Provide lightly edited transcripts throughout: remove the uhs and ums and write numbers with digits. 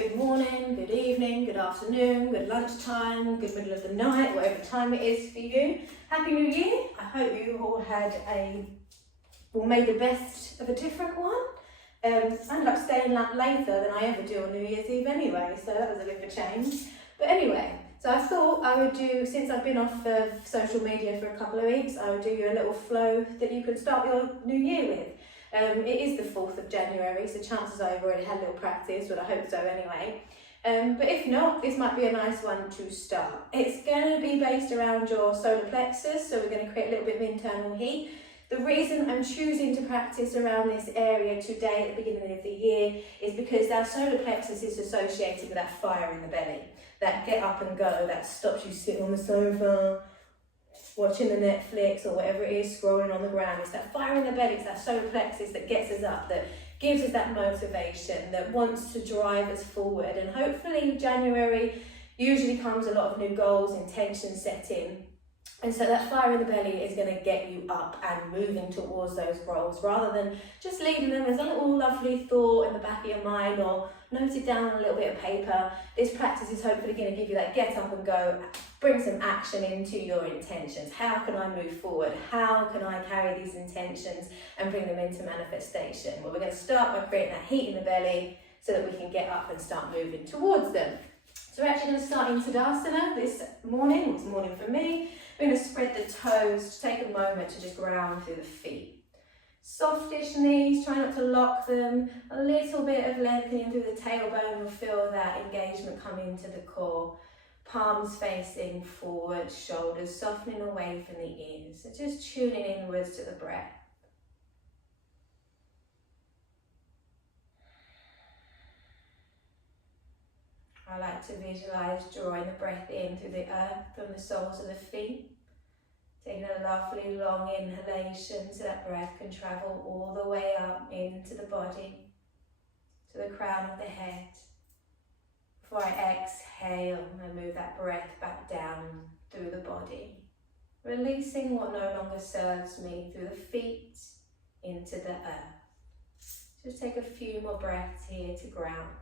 good morning, good evening, good afternoon, good lunchtime, good middle of the night, whatever time it is for you. Happy New Year. I hope you all had made the best of a different one. I ended up staying up later than I ever do on New Year's Eve anyway, so that was a bit of a change. But anyway, so I thought I would do, since I've been off of social media for a couple of weeks, I would do you a little flow that you can start your new year with. It is the 4th of January, so chances are I've already had a little practice, but I hope so anyway. But if not, this might be a nice one to start. It's going to be based around your solar plexus, so we're going to create a little bit of internal heat. The reason I'm choosing to practice around this area today at the beginning of the year is because our solar plexus is associated with that fire in the belly, that get up and go, that stops you sitting on the sofa, watching the Netflix or whatever it is, scrolling on the ground. It's that fire in the belly, it's that solar plexus that gets us up, that gives us that motivation, that wants to drive us forward. And hopefully January usually comes a lot of new goals, intention setting. And so that fire in the belly is going to get you up and moving towards those goals, rather than just leaving them as a little lovely thought in the back of your mind or note it down on a little bit of paper. This practice is hopefully going to give you that get up and go, bring some action into your intentions. How can I move forward? How can I carry these intentions and bring them into manifestation? Well, we're going to start by creating that heat in the belly so that we can get up and start moving towards them. So we're actually going to start in Tadasana this morning. It's morning for me. We're going to spread the toes, take a moment to just ground through the feet. Softish knees, try not to lock them. A little bit of lengthening through the tailbone, you'll feel that engagement come into the core. Palms facing forward, shoulders softening away from the ears. So just tuning inwards to the breath. I like to visualize drawing the breath in through the earth from the soles of the feet. Taking a lovely long inhalation so that breath can travel all the way up into the body, to the crown of the head. Before I exhale, I move that breath back down through the body, releasing what no longer serves me through the feet into the earth. Just take a few more breaths here to ground.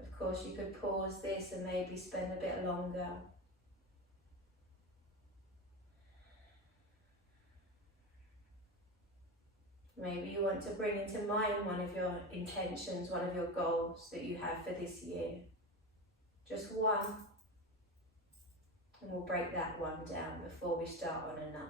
Of course, you could pause this and maybe spend a bit longer. Maybe you want to bring into mind one of your intentions, one of your goals that you have for this year. Just one. And we'll break that one down before we start on another.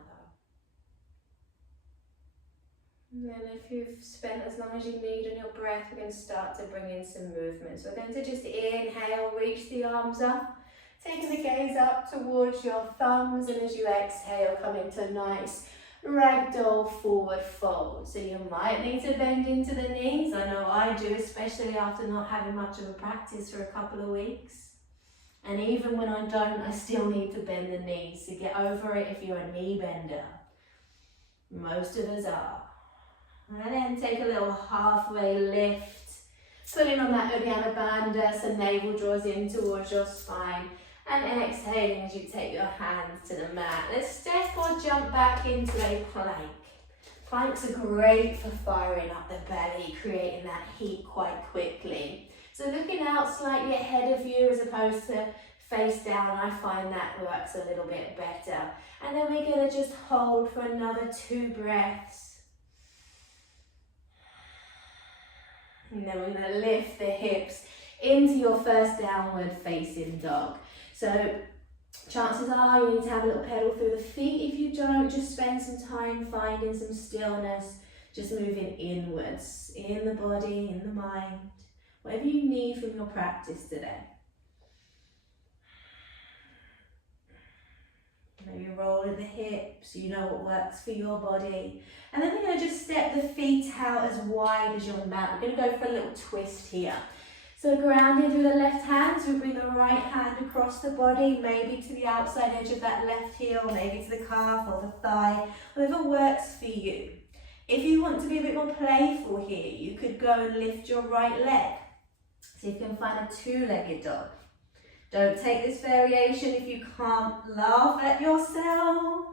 And then if you've spent as long as you need on your breath, we're going to start to bring in some movement. So we're going to just inhale, reach the arms up, taking the gaze up towards your thumbs, and as you exhale, come into a nice ragdoll forward fold. So you might need to bend into the knees. I know I do, especially after not having much of a practice for a couple of weeks. And even when I don't, I still need to bend the knees. So get over it if you're a knee bender. Most of us are. And then take a little halfway lift, pulling on that Uddiyana Bandha so navel draws in towards your spine, and exhaling as you take your hands to the mat. Let's step or jump back into a plank. Planks are great for firing up the belly, creating that heat quite quickly. So looking out slightly ahead of you as opposed to face down, I find that works a little bit better. And then we're going to just hold for another 2 breaths. And then we're going to lift the hips into your first downward facing dog. So chances are you need to have a little pedal through the feet. If you don't, just spend some time finding some stillness, just moving inwards, in the body, in the mind, whatever you need from your practice today. Maybe rolling the hips, you know what works for your body. And then we're going to just step the feet out as wide as your mat. We're going to go for a little twist here. So grounding through the left hand, so we bring the right hand across the body, maybe to the outside edge of that left heel, maybe to the calf or the thigh, whatever works for you. If you want to be a bit more playful here, you could go and lift your right leg. So you can find a 2-legged dog. Don't take this variation if you can't. Laugh at yourself.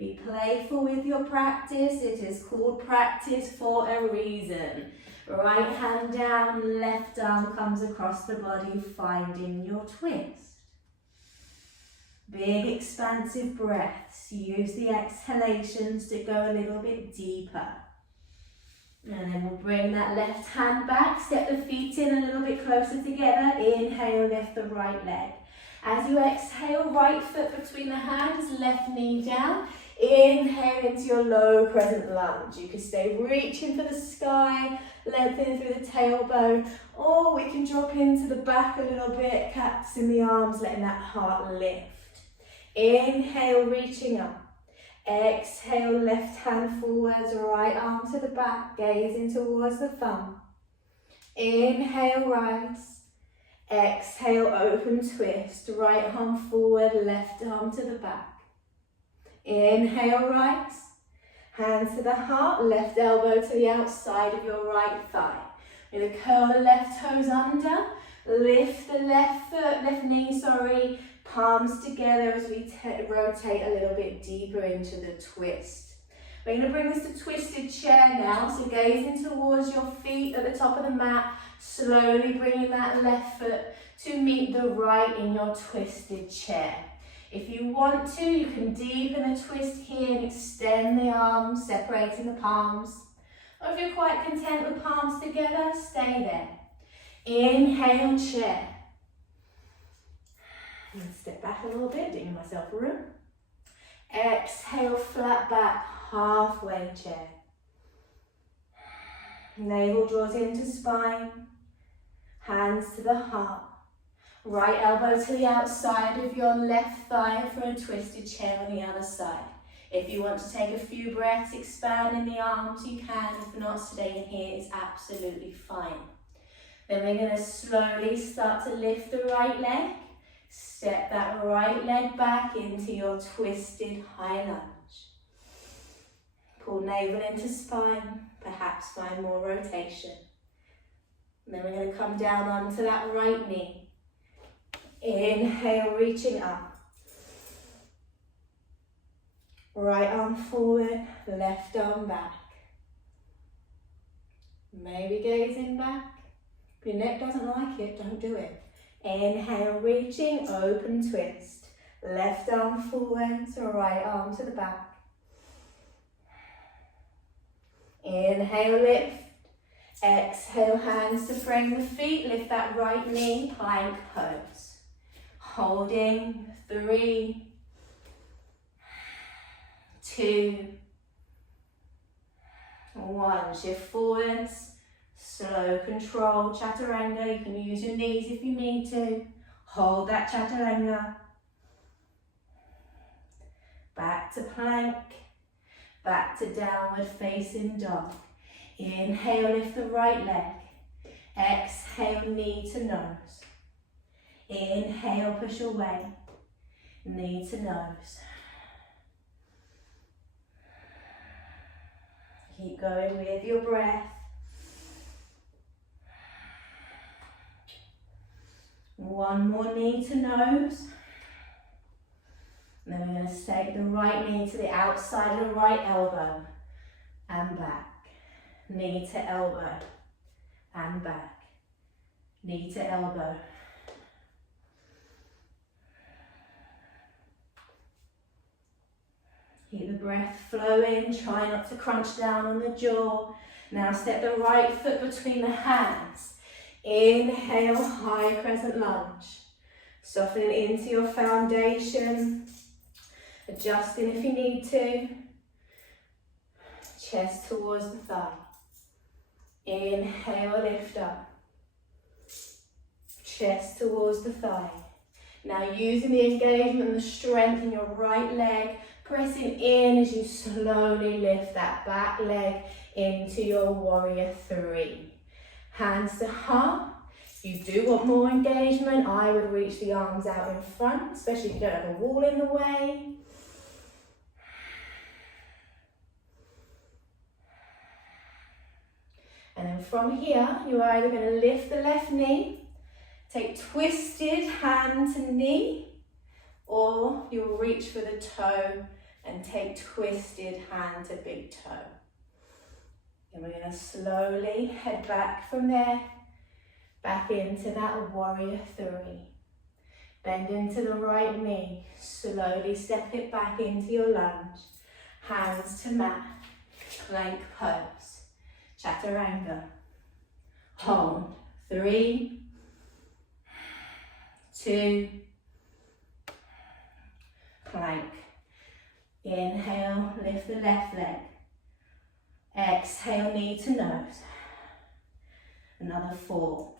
Be playful with your practice. It is called practice for a reason. Right hand down, left arm comes across the body, finding your twist. Big expansive breaths. Use the exhalations to go a little bit deeper. And then we'll bring that left hand back, step the feet in a little bit closer together. Inhale, lift the right leg. As you exhale, right foot between the hands, left knee down. Inhale into your low crescent lunge. You can stay reaching for the sky, lengthening through the tailbone, or we can drop into the back a little bit, cats in the arms, letting that heart lift. Inhale, reaching up. Exhale, left hand forwards, right arm to the back, gazing towards the thumb. Inhale, rise. Exhale, open twist, right arm forward, left arm to the back. Inhale, rise. Hands to the heart, left elbow to the outside of your right thigh. We're going to curl the left toes under, lift the left foot, left knee, palms together as we rotate a little bit deeper into the twist. We're going to bring this to twisted chair now, so gazing towards your feet at the top of the mat, slowly bringing that left foot to meet the right in your twisted chair. If you want to, you can deepen the twist here and extend the arms, separating the palms. Or if you're quite content with palms together, stay there. Inhale, chair. I'm going to step back a little bit, giving myself room. Exhale, flat back, halfway chair. Navel draws into spine. Hands to the heart. Right elbow to the outside of your left thigh for a twisted chair on the other side. If you want to take a few breaths, expanding the arms, you can. If not, staying here is absolutely fine. Then we're going to slowly start to lift the right leg. Step that right leg back into your twisted high lunge. Pull navel into spine, perhaps find more rotation. And then we're going to come down onto that right knee. Inhale, reaching up. Right arm forward, left arm back. Maybe gazing back. If your neck doesn't like it, don't do it. Inhale, reaching, open twist. Left arm forward, so right arm to the back. Inhale, lift. Exhale, hands to frame the feet. Lift that right knee, plank pose. Holding, 3, 2, 1. Shift forwards. Slow control, chaturanga. You can use your knees if you need to. Hold that chaturanga. Back to plank. Back to downward facing dog. Inhale, lift the right leg. Exhale, knee to nose. Inhale, push away. Knee to nose. Keep going with your breath. One more knee to nose. And then we're going to take the right knee to the outside of the right elbow and back. Knee to elbow and back. Knee to elbow. Keep the breath flowing, try not to crunch down on the jaw. Now step the right foot between the hands. Inhale, high crescent lunge. Softening into your foundation. Adjusting if you need to. Chest towards the thigh. Inhale, lift up. Chest towards the thigh. Now using the engagement and the strength in your right leg, pressing in as you slowly lift that back leg into your warrior 3. Hands to heart. If you do want more engagement, I would reach the arms out in front, especially if you don't have a wall in the way. And then from here, you're either going to lift the left knee, take twisted hand to knee, or you'll reach for the toe and take twisted hand to big toe. And we're going to slowly head back from there, back into that warrior three. Bend into the right knee, slowly step it back into your lunge. Hands to mat, plank pose, chaturanga. Hold, 3, 2, plank. Inhale, lift the left leg. Exhale, knee to nose. Another 4.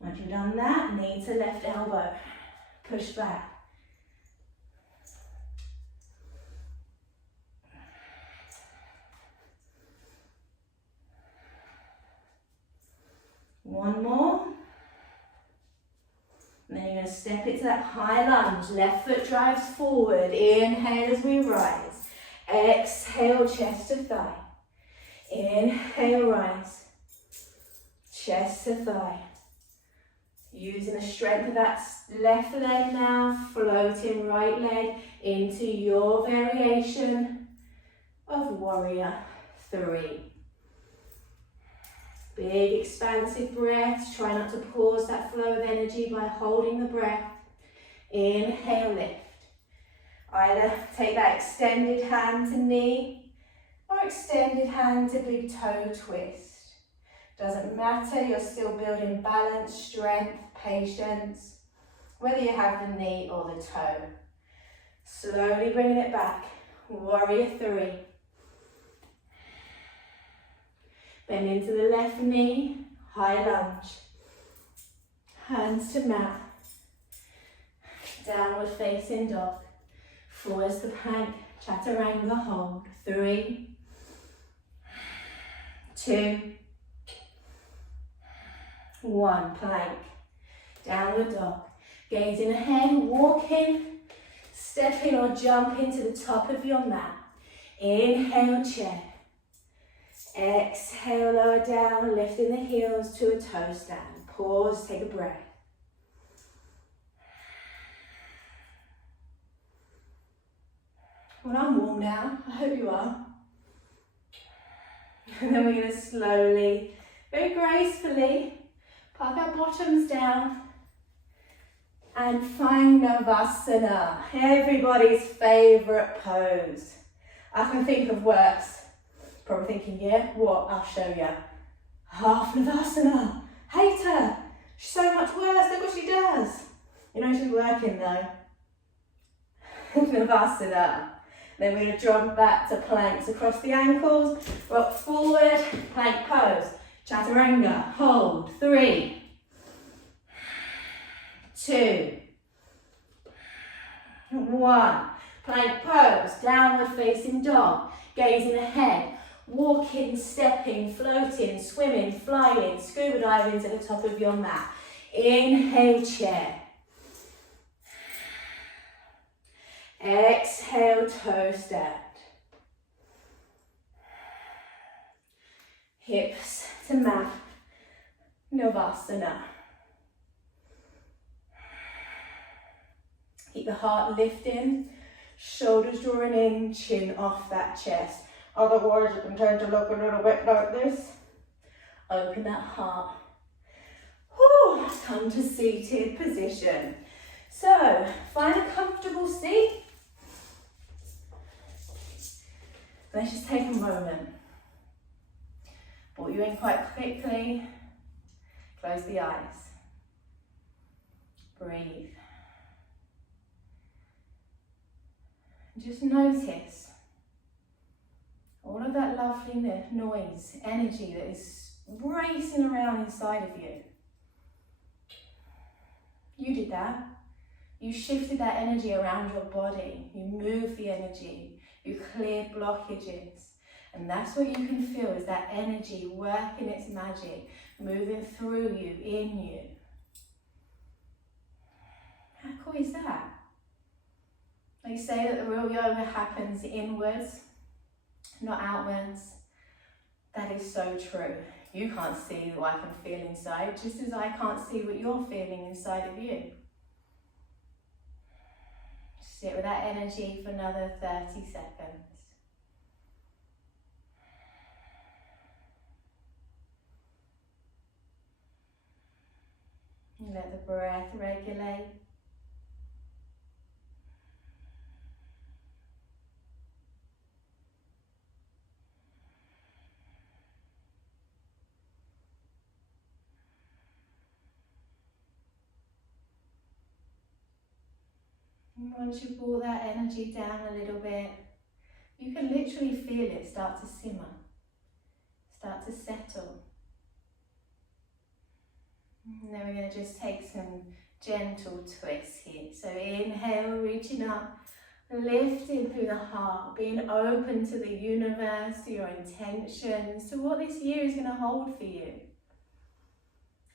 Once you've done that, knee to left elbow. Push back. One more. And then you're going to step it to that high lunge. Left foot drives forward. Inhale as we rise. Exhale, chest to thigh. Inhale, rise. Chest to thigh. Using the strength of that left leg now, floating right leg into your variation of warrior three. Big expansive breaths. Try not to pause that flow of energy by holding the breath. Inhale, lift. Either take that extended hand to knee or extended hand to big toe twist. Doesn't matter, you're still building balance, strength, patience, whether you have the knee or the toe. Slowly bringing it back. Warrior three. Bend into the left knee, high lunge. Hands to mat. Downward facing dog. Forwards to plank, chaturanga, hold. 3, 2, 1, plank. Downward dog. Gazing ahead, walking, stepping or jumping to the top of your mat. Inhale, chair. Exhale, lower down, lifting the heels to a toe stand. Pause, take a breath. Well, I'm warm now. I hope you are. And then we're going to slowly, very gracefully, park our bottoms down and find Navasana, everybody's favourite pose. I can think of worse. Probably thinking, yeah, what? I'll show you. Half Navasana. Hate her. She's so much worse. Look what she does. You know she's working though. Navasana. Then we're going to drop back to planks across the ankles. Rock forward, plank pose. Chaturanga, hold. 3, 2, 1. Plank pose, downward facing dog. Gazing ahead, walking, stepping, floating, swimming, flying, scuba diving to the top of your mat. Inhale, chair. Exhale, toe stand. Hips to mat, Navasana. Keep the heart lifting, shoulders drawing in, chin off that chest. Otherwise it can tend to look a little bit like this. Open that heart. Whew, come to seated position. So, find a comfortable seat. Let's just take a moment. Brought you in quite quickly. Close the eyes. Breathe. Just notice all of that lovely noise, energy that is racing around inside of you. You did that. You shifted that energy around your body. You moved the energy. You cleared blockages. And that's what you can feel, is that energy working its magic, moving through you, in you. How cool is that? They say that the real yoga happens inwards, not outwards. That is so true. You can't see what I can feel inside, just as I can't see what you're feeling inside of you. Sit with that energy for another 30 seconds. And let the breath regulate. And once you've brought that energy down a little bit, you can literally feel it start to simmer, start to settle. And then we're going to just take some gentle twists here. So inhale, reaching up, lifting through the heart, being open to the universe, to your intentions, to what this year is going to hold for you.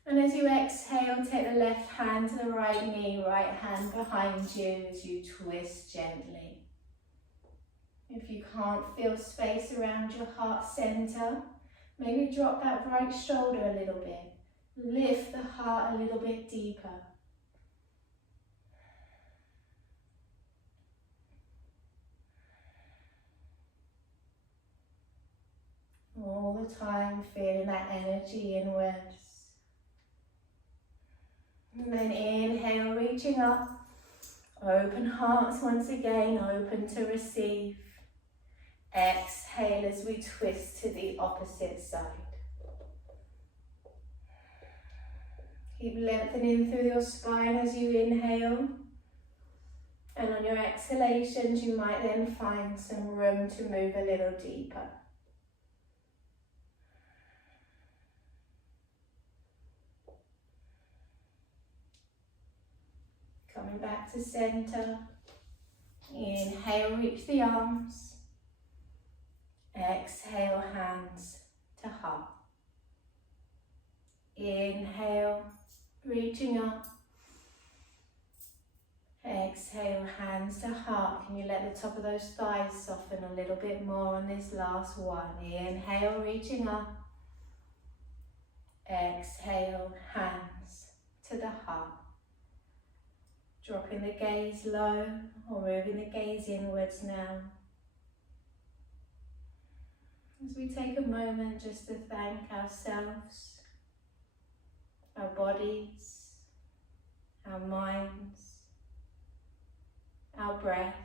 And as you exhale, take the left hand to the right knee, right hand behind you as you twist gently. If you can't feel space around your heart center, maybe drop that right shoulder a little bit. Lift the heart a little bit deeper. All the time feeling that energy inwards. And then inhale, reaching up. Open hearts once again, open to receive. Exhale as we twist to the opposite side. Keep lengthening through your spine as you inhale. And on your exhalations, you might then find some room to move a little deeper. Coming back to center. Inhale, reach the arms. Exhale, hands to heart. Inhale, reaching up. Exhale, hands to heart. Can you let the top of those thighs soften a little bit more on this last one? Inhale, reaching up. Exhale, hands to the heart. Dropping the gaze low or moving the gaze inwards now. As we take a moment just to thank ourselves, our bodies, our minds, our breath,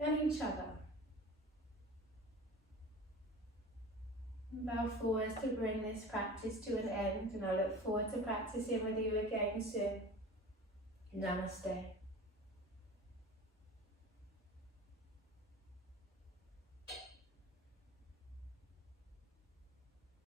and each other. Bow forwards to bring this practice to an end, and I look forward to practicing with you again soon. Namaste.